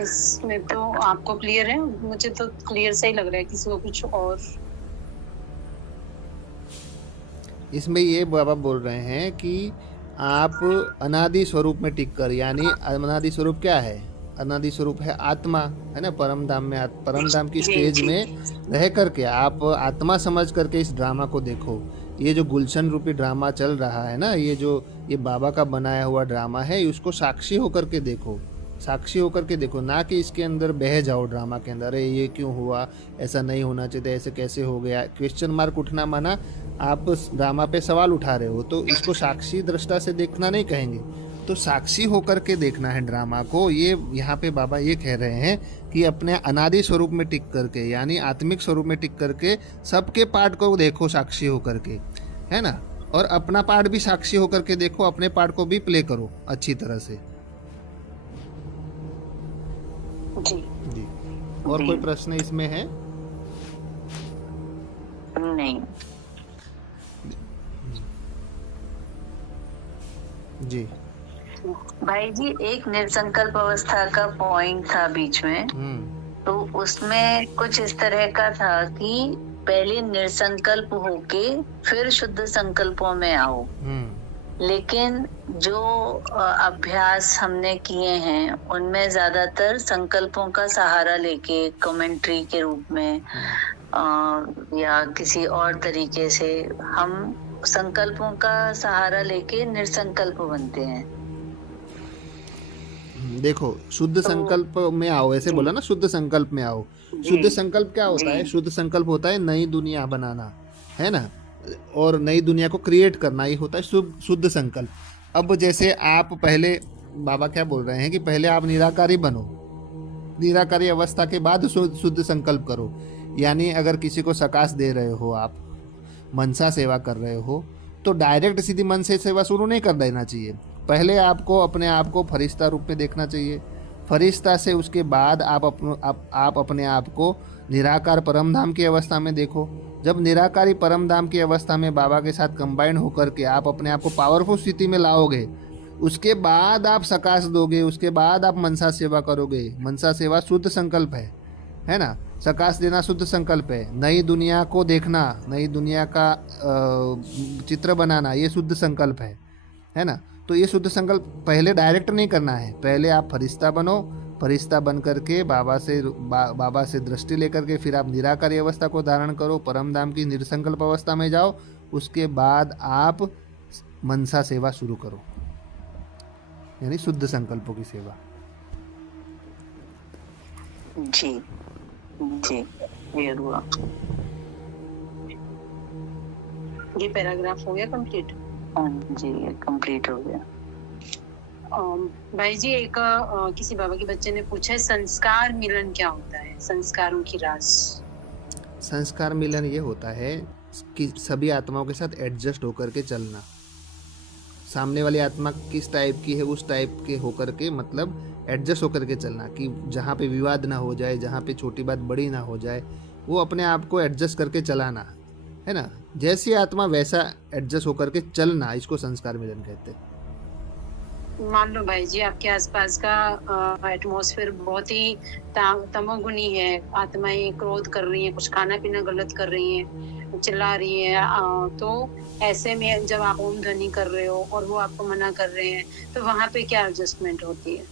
इसमें तो आपको क्लियर है, मुझे तो क्लियर से ही लग रहा है, किसी को कुछ और? इसमें ये बाबा बोल रहे हैं कि आप अनादि स्वरूप में टिक कर, यानी अनादि स्वरूप क्या है? अनादि स्वरूप है आत्मा, है ना। परम धाम की स्टेज में रह करके आप आत्मा समझ करके इस ड्रामा को देखो। ये जो गुलशन रूपी ड्रामा चल रहा है ना, ये बाबा का बनाया हुआ ड्रामा है, उसको साक्षी होकर के देखो। साक्षी होकर के देखो, ना कि इसके अंदर बह जाओ ड्रामा के अंदर। अरे ये क्यों हुआ, ऐसा नहीं होना चाहिए, ऐसे कैसे हो गया, क्वेश्चन मार्क उठना माना आप ड्रामा पे सवाल उठा रहे हो। तो इसको साक्षी दृष्टा से देखना नहीं कहेंगे, तो साक्षी होकर के देखना है ड्रामा को। ये यहाँ पे बाबा ये कह रहे हैं कि अपने अनादि स्वरूप में टिक करके, यानी आत्मिक स्वरूप में टिक करके सबके पार्ट को देखो साक्षी होकर के, है ना। और अपना पार्ट भी साक्षी होकर के देखो, अपने पार्ट को भी प्ले करो अच्छी तरह से। जी जी। और कोई प्रश्न इसमें है? नहीं। जी। भाई जी, एक निर्संकल्प अवस्था का पॉइंट था बीच में, तो उसमें कुछ इस तरह का था कि पहले निर्संकल्प होके फिर शुद्ध संकल्पों में आओ। लेकिन जो अभ्यास हमने किए हैं उनमें ज्यादातर संकल्पों का सहारा लेके कमेंट्री के रूप में या किसी और तरीके से हम संकल्पों का सहारा लेके निर्संकल्प बनते हैं। देखो, शुद्ध संकल्प में आओ, ऐसे बोला ना, शुद्ध संकल्प में आओ। शुद्ध संकल्प क्या होता है? शुद्ध संकल्प होता है नई दुनिया बनाना, है ना, और नई दुनिया को क्रिएट करना, ही होता है शुद्ध संकल्प। अब जैसे आप पहले, बाबा क्या बोल रहे हैं कि पहले आप निराकारी बनो, निराकारी अवस्था के बाद शुद्ध संकल्प करो। यानी अगर किसी को सकाश दे रहे हो, आप मनसा सेवा कर रहे हो, तो डायरेक्ट सीधी मन से सेवा शुरू नहीं कर देना चाहिए। पहले आपको अपने आप को फरिश्ता रूप में देखना चाहिए। फरिश्ता से उसके बाद आप अपने आप को निराकार परमधाम की अवस्था में देखो। जब निराकारी परमधाम की अवस्था में बाबा के साथ कंबाइन होकर के आप अपने आप को पावरफुल स्थिति में लाओगे, उसके बाद आप सकाश दोगे, उसके बाद आप मनसा सेवा करोगे। मनसा सेवा शुद्ध संकल्प है ना। सकाश देना शुद्ध संकल्प है। नई दुनिया को देखना, नई दुनिया का चित्र बनाना, ये शुद्ध संकल्प है ना। तो ये शुद्ध संकल्प पहले डायरेक्ट नहीं करना है। पहले आप फरिश्ता बनो, फरिश्ता बन करके बाबा से दृष्टि लेकर के फिर आप निराकारी अवस्था को धारण करो, परमधाम की निर्संकल्प अवस्था में जाओ। उसके बाद आप मनसा सेवा शुरू करो, यानी शुद्ध संकल्पों की सेवा। जी जी, क्लियर हुआ। ये पैराग्राफ हो गया कंप्लीट? हाँ जी, ये कंप्लीट हो गया। भाई जी, एक किसी बाबा के बच्चे ने पूछा है, संस्कार मिलन क्या होता है? संस्कारों की रास। संस्कार मिलन ये होता है कि सभी आत्माओं के साथ एडजस्ट होकर के चलना। सामने वाली आत्मा किस टाइप की है उस टाइप के होकर के, मतलब एडजस्ट होकर के चलना, कि जहाँ पे विवाद ना हो जाए, जहाँ पे छोटी बात बड़ी ना हो जाए, वो अपने आप को एडजस्ट करके चलाना, है ना। जैसी आत्मा वैसा एडजस्ट होकर के चलना, इसको संस्कार मिलन कहते हैं। मान लो भाई जी, आपके आसपास का एटमॉस्फेयर बहुत ही तमोगुनी है, आत्माएं क्रोध कर रही हैं, कुछ खाना पीना गलत कर रही हैं, चिल्ला रही हैं, तो ऐसे में जब आप ओम ध्वनि कर रहे हो और वो आपको मना कर रहे हैं, तो वहाँ पे क्या एडजस्टमेंट होती है?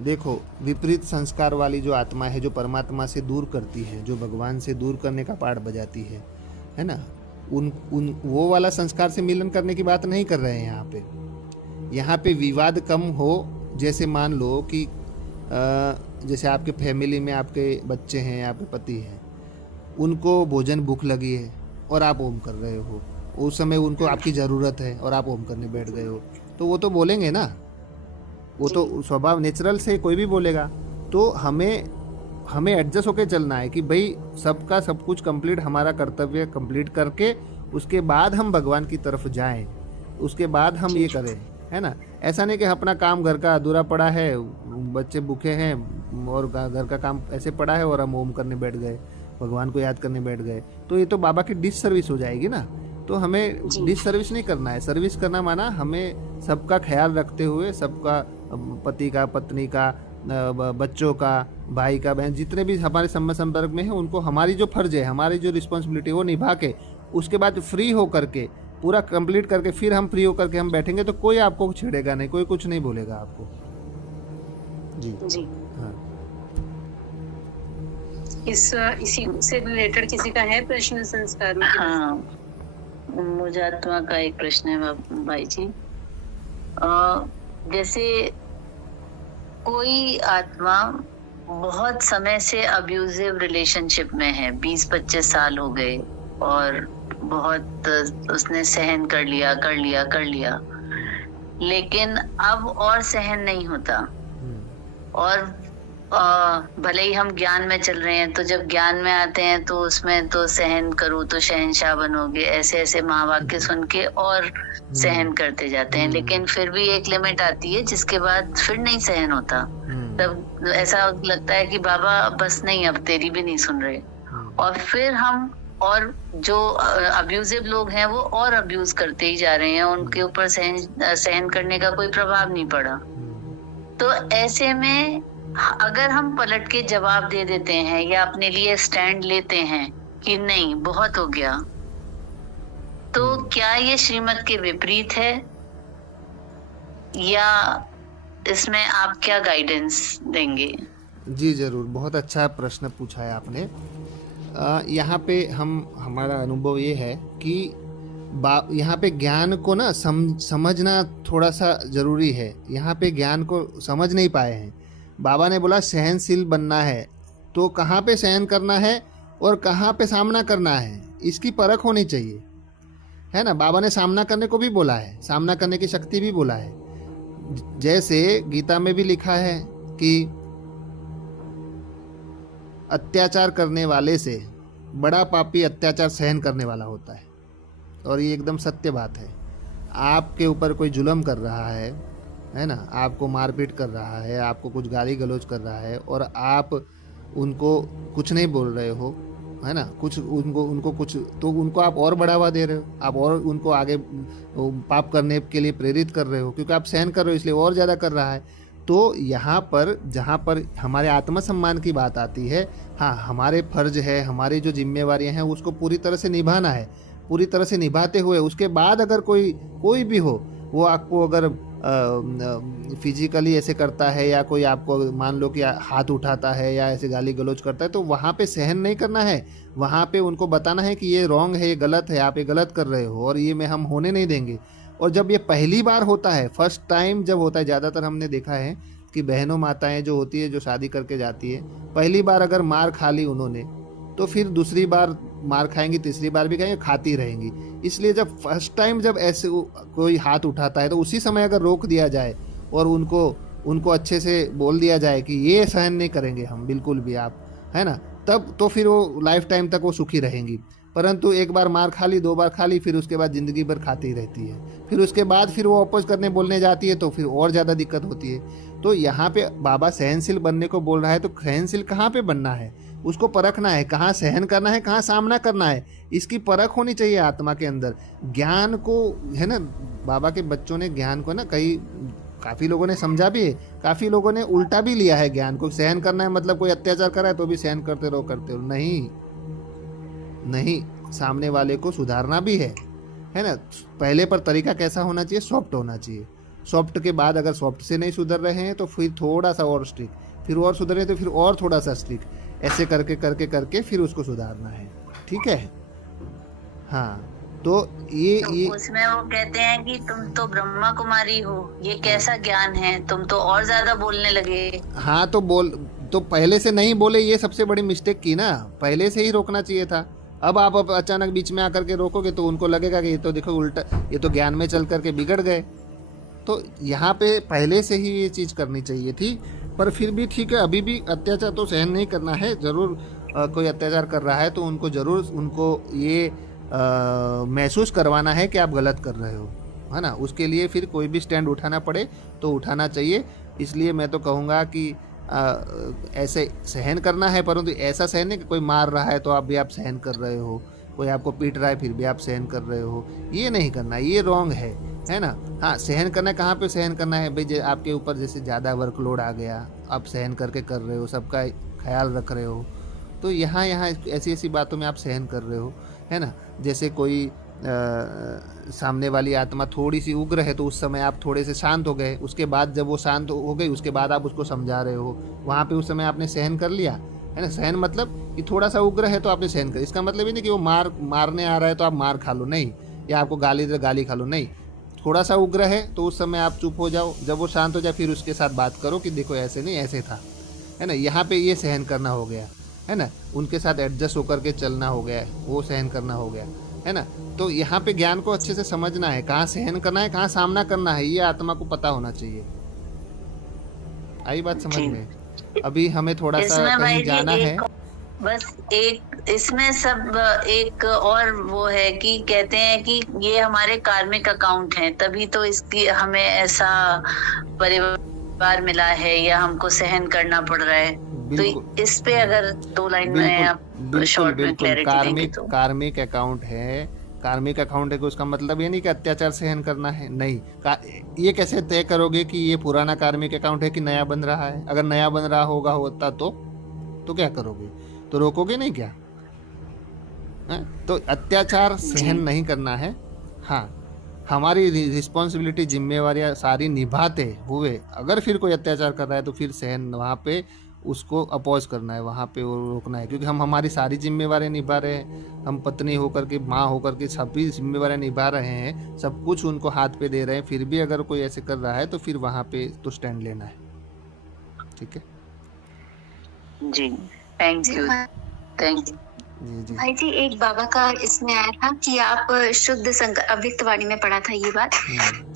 देखो, विपरीत संस्कार वाली जो आत्मा है, जो परमात्मा से दूर करती है, जो भगवान से दूर करने का पाठ बजाती है ना, वो वाला संस्कार से मिलन करने की बात नहीं कर रहे हैं यहाँ पे विवाद कम हो। जैसे मान लो कि जैसे आपके फैमिली में आपके बच्चे हैं, आपके पति हैं, उनको भोजन भूख लगी है और आप ओम कर रहे हो, उस समय उनको आपकी ज़रूरत है और आप ओम करने बैठ गए हो, तो वो तो बोलेंगे ना, वो तो स्वभाव नेचुरल से कोई भी बोलेगा। तो हमें एडजस्ट होके चलना है कि भाई सबका सब कुछ कंप्लीट, हमारा कर्तव्य कंप्लीट करके उसके बाद हम भगवान की तरफ जाएं, उसके बाद हम ये करें, है ना। ऐसा नहीं कि अपना काम घर का अधूरा पड़ा है, बच्चे भूखे हैं और घर का काम ऐसे पड़ा है और हम ओम करने बैठ गए, भगवान को याद करने बैठ गए, तो ये तो बाबा की डिस सर्विस हो जाएगी ना। तो हमें डिस सर्विस नहीं करना है। सर्विस करना माना हमें सबका ख्याल रखते हुए, सबका, पति का, पत्नी का, बच्चों का, भाई का, बहन, जितने भी हमारे संपर्क में हैं, उनको हमारी जो फर्ज है, हमारी जो रिस्पॉन्सिबिलिटी है वो निभा के उसके बाद फ्री हो करके, पूरा कंप्लीट करके फिर हम फ्री होकर के हम बैठेंगे, तो कोई आपको छेड़ेगा नहीं, कोई कुछ नहीं बोलेगा आपको। जी हाँ। इसी से रिलेटेड किसी का है प्रश्न संस्कार में? हाँ, मुझे आत्मा का एक प्रश्न है भाई जी। जैसे कोई आत्मा बहुत समय से अब्यूजिव रिलेशनशिप में है, 20-25 साल हो गए और बहुत उसने सहन कर लिया, लेकिन अब और सहन नहीं होता, और भले ही हम ज्ञान में चल रहे हैं, तो जब ज्ञान में आते हैं तो उसमें तो सहन करो तो शहंशाह बनोगे, ऐसे महावाक्य सुन के और सहन करते जाते हैं, लेकिन फिर भी एक लिमिट आती है जिसके बाद फिर नहीं सहन होता। तब ऐसा लगता है कि बाबा बस नहीं, अब तेरी भी नहीं सुन रहे, और फिर हम और जो अब्यूजिव लोग हैं वो और अब्यूज करते ही जा रहे हैं, उनके ऊपर सहन करने का कोई प्रभाव नहीं पड़ा। तो ऐसे में अगर हम पलट के जवाब दे देते हैं या अपने लिए स्टैंड लेते हैं कि नहीं बहुत हो गया, तो क्या ये श्रीमत के विपरीत है, या इसमें आप क्या गाइडेंस देंगे? जी ज़रूर, बहुत अच्छा प्रश्न पूछा है आपने। यहाँ पे हमारा अनुभव ये है कि यहाँ पे ज्ञान को ना समझना थोड़ा सा ज़रूरी है। यहाँ पे ज्ञान को समझ नहीं पाए हैं। बाबा ने बोला सहनशील बनना है, तो कहाँ पे सहन करना है और कहाँ पे सामना करना है, इसकी परख होनी चाहिए, है ना। बाबा ने सामना करने को भी बोला है, सामना करने की शक्ति भी बोला है। जैसे गीता में भी लिखा है कि अत्याचार करने वाले से बड़ा पापी अत्याचार सहन करने वाला होता है, और ये एकदम सत्य बात है। आपके ऊपर कोई जुल्म कर रहा है ना, आपको मारपीट कर रहा है, आपको कुछ गाली गलौज कर रहा है, और आप उनको कुछ नहीं बोल रहे हो, है ना, कुछ उनको कुछ, तो उनको आप और बढ़ावा दे रहे हो, आप और उनको आगे पाप करने के लिए प्रेरित कर रहे हो, क्योंकि आप सहन कर रहे हो इसलिए और ज़्यादा कर रहा है। तो यहाँ पर जहाँ पर हमारे आत्मसम्मान की बात आती है, हाँ हमारे फर्ज है, हमारी जो जिम्मेवारियाँ हैं उसको पूरी तरह से निभाना है। पूरी तरह से निभाते हुए उसके बाद अगर कोई भी हो, वो आपको अगर फिजिकली ऐसे करता है, या कोई आपको मान लो कि हाथ उठाता है या ऐसे गाली गलौज करता है, तो वहाँ पे सहन नहीं करना है। वहाँ पे उनको बताना है कि ये रॉन्ग है, ये गलत है, आप ये गलत कर रहे हो, और ये में हम होने नहीं देंगे। और जब ये पहली बार होता है, फर्स्ट टाइम जब होता है, ज़्यादातर हमने देखा है कि बहनों माताएं जो होती है, जो शादी करके जाती है, पहली बार अगर मार खा ली उन्होंने, तो फिर दूसरी बार मार खाएंगी, तीसरी बार भी खाएंगी, खाती रहेंगी। इसलिए जब फर्स्ट टाइम जब ऐसे कोई हाथ उठाता है, तो उसी समय अगर रोक दिया जाए और उनको अच्छे से बोल दिया जाए कि ये सहन नहीं करेंगे हम बिल्कुल भी, आप, है ना, तब तो फिर वो लाइफ टाइम तक वो सुखी रहेंगी। परंतु एक बार मार खा ली, 2 बार खा ली, फिर उसके बाद ज़िंदगी भर खाती रहती है। फिर उसके बाद फिर वो अपोज करने बोलने जाती है, तो फिर और ज़्यादा दिक्कत होती है। तो यहाँ पे बाबा सहनशील बनने को बोल रहा है, तो सहनशील कहाँ पे बनना है, उसको परखना है, कहाँ सहन करना है, कहाँ सामना करना है, इसकी परख होनी चाहिए आत्मा के अंदर। ज्ञान को, है ना, बाबा के बच्चों ने ज्ञान को ना काफ़ी लोगों ने समझा भी है, काफ़ी लोगों ने उल्टा भी लिया है ज्ञान को। सहन करना है मतलब कोई अत्याचार कर रहा है तो भी सहन करते रहो। नहीं, सामने वाले को सुधारना भी है ना। पहले पर तरीका कैसा होना चाहिए, सॉफ्ट होना चाहिए। सॉफ्ट के बाद अगर सॉफ्ट से नहीं सुधर रहे हैं तो फिर थोड़ा सा और स्ट्रिक, फिर और सुधरे तो फिर और थोड़ा सा स्ट्रिक, ऐसे करके फिर उसको सुधारना है। ठीक है, हाँ। तो ये उसमें वो कहते हैं कि तुम तो ब्रह्मा कुमारी हो, ये कैसा ज्ञान है, तुम तो और ज्यादा बोलने लगे। हाँ, तो पहले से नहीं बोले, ये सबसे बड़ी मिस्टेक की ना, पहले से ही रोकना चाहिए था। अब आप अचानक बीच में आकर के रोकोगे तो उनको लगेगा कि ये तो देखो उल्टा, ये तो ज्ञान में चल करके बिगड़ गए। तो यहाँ पे पहले से ही ये चीज़ करनी चाहिए थी। पर फिर भी ठीक है, अभी भी अत्याचार तो सहन नहीं करना है। ज़रूर कोई अत्याचार कर रहा है तो उनको ये महसूस करवाना है कि आप गलत कर रहे हो, है ना। उसके लिए फिर कोई भी स्टैंड उठाना पड़े तो उठाना चाहिए। इसलिए मैं तो कहूँगा कि ऐसे सहन करना है, परंतु ऐसा सहन नहीं कि कोई मार रहा है तो आप सहन कर रहे हो, कोई आपको पीट रहा है फिर भी आप सहन कर रहे हो, ये नहीं करना, ये रॉन्ग है ना। हाँ, सहन करना कहाँ पे सहन करना है भाई, आपके ऊपर जैसे ज़्यादा वर्कलोड आ गया, आप सहन करके कर रहे हो, सबका ख्याल रख रहे हो, तो यहाँ ऐसी बातों में आप सहन कर रहे हो, है ना। जैसे कोई सामने वाली आत्मा थोड़ी सी उग्र है तो उस समय आप थोड़े से शांत हो गए, उसके बाद जब वो शांत हो गई उसके बाद आप उसको समझा रहे हो, वहाँ पे उस समय आपने सहन कर लिया, है ना। सहन मतलब कि थोड़ा सा उग्र है तो आपने सहन कर, इसका मतलब ही नहीं कि वो मारने आ रहा है तो आप मार खा लो, नहीं, या आपको गाली खा लो, नहीं। थोड़ा सा उग्र है तो उस समय आप चुप हो जाओ, जब वो शांत हो जाए फिर उसके साथ बात करो कि देखो ऐसे नहीं, ऐसे था, है ना। यहाँ पे ये सहन करना हो गया, है ना। उनके साथ एडजस्ट होकर के चलना हो गया, वो सहन करना हो गया, है ना। तो यहाँ पे ज्ञान को अच्छे से समझना है, कहाँ सहन करना है, कहाँ सामना करना है, ये आत्मा को पता होना चाहिए। आई बात समझ में? अभी हमें थोड़ा सा कहीं जाना है, बस एक इसमें सब एक और वो है कि कहते हैं कि ये हमारे कार्मिक अकाउंट हैं, तभी तो इसकी हमें ऐसा परिवार मिला है या हमको सहन करना पड़ रहा है। बिल्कुल तो इस पे अगर 2 लाइन में आप बिल्कुल शॉर्ट में बिल्कुल क्लैरिटी देंगे तो। कार्मिक अकाउंट है। कार्मिक अकाउंट है कि उसका मतलब ये नहीं कि अत्याचार सहन करना है, नहीं। ये कैसे तय करोगे कि ये पुराना कार्मिक अकाउंट है कि नया बन रहा है? अगर नया बन रहा होता तो क्या करोगे? तो रोकोगे नहीं क्या? तो अत्याचार सहन नहीं करना है। हाँ, हमारी रिस्पॉन्सिबिलिटी, जिम्मेवारियां सारी निभाते हुए अगर फिर कोई अत्याचार कर रहा है तो फिर सहन, वहाँ पे उसको अपोज करना है, वहाँ पे वो रोकना है, क्योंकि हम हमारी सारी जिम्मेवारियां निभा रहे हैं। हम पत्नी होकर के, माँ होकर के सभी जिम्मेवारियां निभा रहे हैं, सब कुछ उनको हाथ पे दे रहे हैं, फिर भी अगर कोई ऐसे कर रहा है तो फिर वहाँ पे तो स्टैंड लेना है। ठीक है जी, थैंक यू। जी जी। भाई जी, एक बाबा का इसमें आया था कि आप शुद्ध संकल्प, अव्यक्त वाणी में पढ़ा था ये बात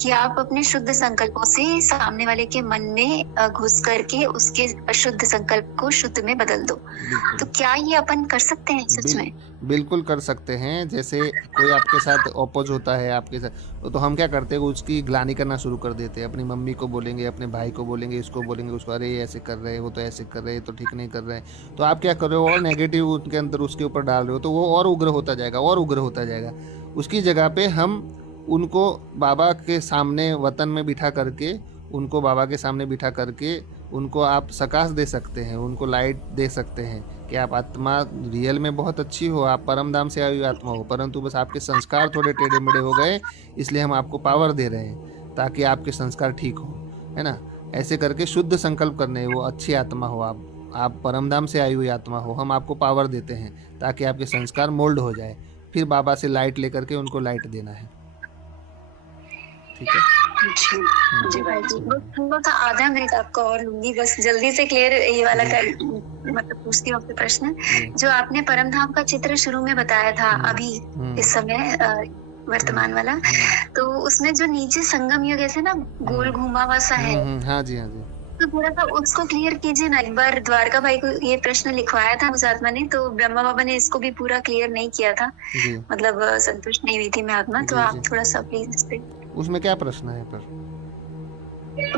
कि आप अपने शुद्ध संकल्पों से सामने वाले के मन में घुस करके उसके अशुद्ध संकल्प को शुद्ध में बदल दो। तो क्या ये अपन कर सकते हैं सच में? बिल्कुल कर सकते हैं। जैसे कोई आपके साथ अपोज होता है आपके साथ, तो हम क्या करते हैं, उसकी ग्लानि करना शुरू कर देते हैं। अपनी मम्मी को बोलेंगे, अपने भाई को बोलेंगे, इसको बोलेंगे, उसको, अरे ये ऐसे कर रहे हैं, वो तो ऐसे कर रहे हैं, तो ठीक नहीं कर रहे हैं। तो आप क्या कर रहे हो, और नेगेटिव उनके अंदर उसके ऊपर डाल रहे हो, तो वो और उग्र होता जाएगा, और उग्र होता जाएगा। उसकी जगह पे हम उनको बाबा के सामने वतन में बिठा करके, उनको बाबा के सामने बिठा करके उनको आप सकाश दे सकते हैं, उनको लाइट दे सकते हैं कि आप आत्मा रियल में बहुत अच्छी हो, आप परम धाम से आई हुई आत्मा हो, परंतु बस आपके संस्कार थोड़े टेढ़े मेढ़े हो गए, इसलिए हम आपको पावर दे रहे हैं ताकि आपके संस्कार ठीक हो, है ना। ऐसे करके शुद्ध संकल्प करने, वो अच्छी आत्मा हो, आप परम धाम से आई हुई आत्मा हो, हम आपको पावर देते हैं ताकि आपके संस्कार मोल्ड हो जाए। फिर बाबा से लाइट लेकर के उनको लाइट देना है। ठीक है जी भाई जी, थोड़ा सा आधा मिनट आपका और लूंगी, बस जल्दी से क्लियर ये वाला कर, मतलब पूछती हूँ आपसे प्रश्न। जो आपने परम धाम का चित्र शुरू में बताया था अभी इस समय वर्तमान वाला, तो उसमें जो नीचे संगम युग ऐसे ना गोल घुमा हुआ सा है, हाँ जी, हाँ जी, तो थोड़ा सा उसको क्लियर कीजिए ना। एक बार द्वारका भाई को ये प्रश्न लिखवाया था उस आत्मा ने, तो ब्रह्मा बाबा ने इसको भी पूरा क्लियर नहीं किया था जी। मतलब संतुष्ट नहीं हुई थी मैं आत्मा, तो आप थोड़ा सा प्लीज इस पे। उसमें क्या प्रश्न है पर?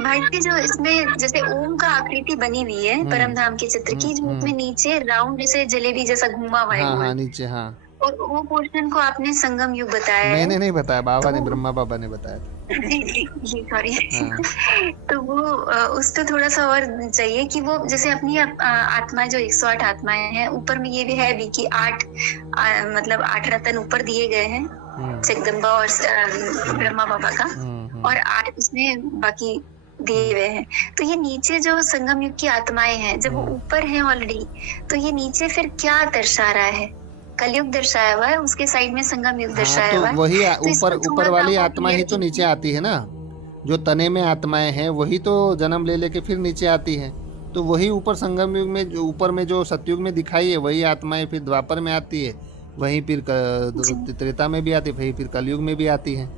भाई जी, जो इसमें जैसे ओम का आकृति बनी हुई है परम धाम के चित्र की, जो उसमें नीचे राउंड जैसे जलेबी जैसा घुमा हुआ है, हाँ नीचे, हाँ, और वो पोर्शन को आपने संगम युग बताया है। मैंने नहीं बताया, बाबा ने, ब्रह्मा बाबा ने बताया था। जी सॉरी। तो वो उस पे थोड़ा सा और चाहिए कि वो जैसे अपनी आत्मा जो 108 आत्माएं हैं, ऊपर में ये भी है भी कि 8 मतलब 8 रतन ऊपर दिए गए हैं जगदम्बा और ब्रह्मा बाबा का, और 8 उसमें बाकी दिए हुए हैं। तो ये नीचे जो संगम युग की आत्माएं हैं, जब वो ऊपर हैं ऑलरेडी, तो ये नीचे फिर क्या दर्शा रहा है? कलयुग दर्शाया हुआ है, उसके साइड में संगम युग दर्शाया हुआ है। वही तो ऊपर वाली आत्मा ही तो नीचे आती है ना। जो तने में आत्माएं हैं वही तो जन्म ले लेके फिर नीचे आती हैं। तो वही ऊपर संगम युग में, जो ऊपर में जो सतयुग में दिखाई है, वही आत्माएं फिर द्वापर में आती है, वहीं फिर त्रेता में भी आती है, वही फिर कलयुग में भी आती है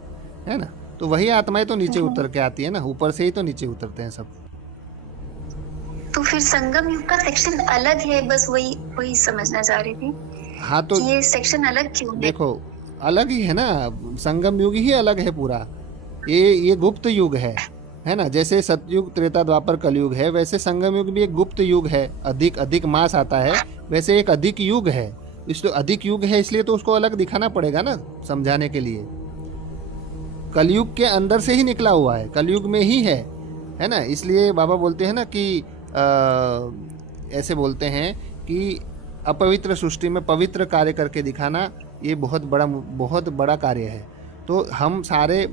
ना। तो वही आत्माएं तो नीचे उतर के आती है ना, ऊपर से ही तो नीचे उतरते हैं सब। तो फिर संगम युग का सेक्शन अलग है, बस वही समझना चाह रही थी। हाँ, तो ये सेक्शन अलग क्यों है? देखो, अलग ही है ना, संगम युग ही अलग है पूरा। ये गुप्त युग है ना। जैसे सतयुग, त्रेता, द्वापर, कलयुग है, वैसे संगम युग भी एक गुप्त युग है। अधिक मास आता है, वैसे एक अधिक युग है। इसलिए अधिक युग है, इसलिए तो उसको अलग दिखाना पड़ेगा ना, समझाने के लिए। कलयुग के अंदर से ही निकला हुआ है, कलयुग में ही है ना। इसलिए बाबा बोलते हैं ना कि ऐसे बोलते हैं कि अपवित्र सृष्टि में पवित्र कार्य करके दिखाना, ये बहुत बड़ा कार्य है। तो हम सारे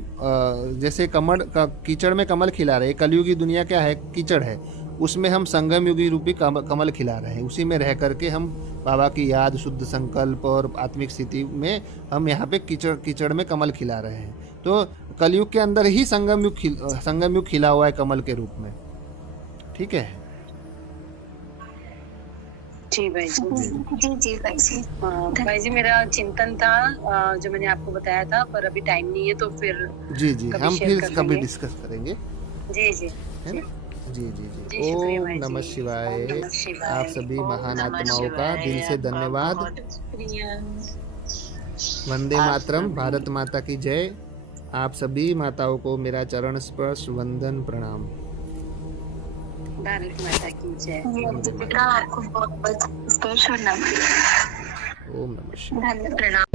जैसे कीचड़ में कमल खिला रहे हैं, कलयुगी दुनिया क्या है, कीचड़ है, उसमें हम संगम युगी रूपी कमल खिला रहे हैं। उसी में रह करके हम बाबा की याद, शुद्ध संकल्प और आत्मिक स्थिति में हम यहाँ पे कीचड़ में कमल खिला रहे हैं। तो कलयुग के अंदर ही संगम युग खिला हुआ है कमल के रूप में। ठीक है जी भाई जी। जी भाई जी। भाई जी, मेरा चिंतन था जो मैंने आपको बताया था, पर अभी टाइम नहीं है, तो फिर जी हम फिर कभी डिस्कस करेंगे। जी है ना। जी। ओम नमः शिवाय। आप सभी महान आत्माओं का दिल से धन्यवाद। वंदे मातरम। भारत माता की जय। आप सभी माताओं को मेरा चरण स्पर्श वंदन प्रणाम। भारत माता की जय। बेटा आपको बहुत बहुत स्पेशल नमन। ओम नमः शिवाय। धन्यवाद, प्रणाम।